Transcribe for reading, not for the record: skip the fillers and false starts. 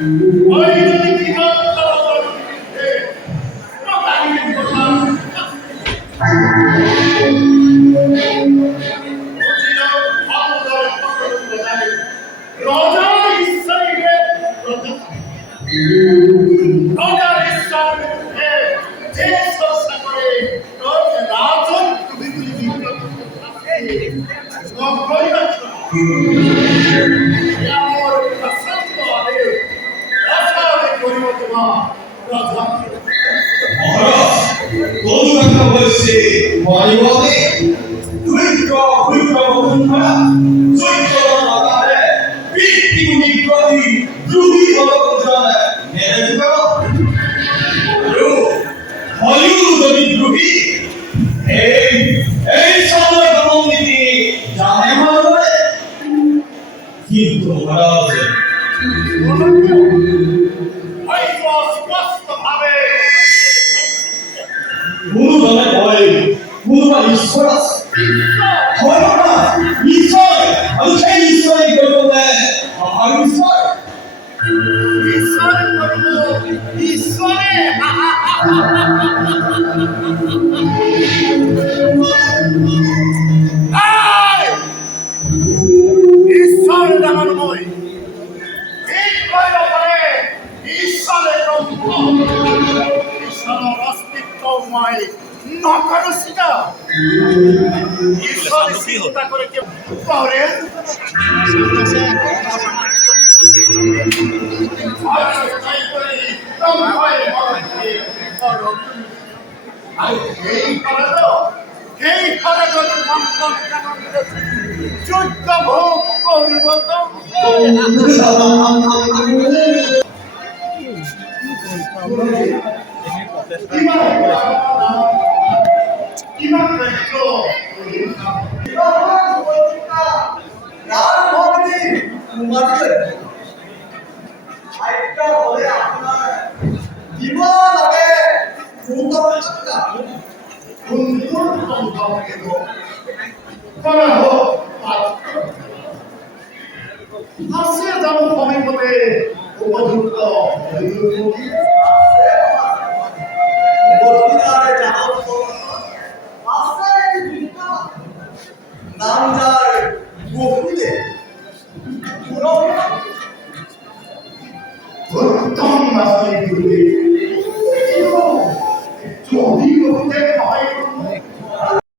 ওই যদি কি করতে দাঁড়িয়ে বললাম রাজা ইসরায়েলে রাজা ইসরায়েলে যে চর্চা করে রাজন তুমিগুলি কিন্তু মহারাজ মনুধনে ভয় মনুবা ঈশ্বর আছে হয় না ঈশ্বর আমি সেই ঈশ্বরে করবে আমার ঈশ্বর ঈশ্বরে করব ঈশ্বরে ঈশ্বরে জানানো নয় এই ব্যাপারে ঈশ্বরের ঈশ্বরের অস্তিত্বময় নকরসিটা ঈশ্বর চিন্তা করে কে পরে এই করে যুদ্ধ ভোগ করিব হাসিয়ে যেমন সমীপতে উপযুক্ত উত্তম নাস্তিক যদি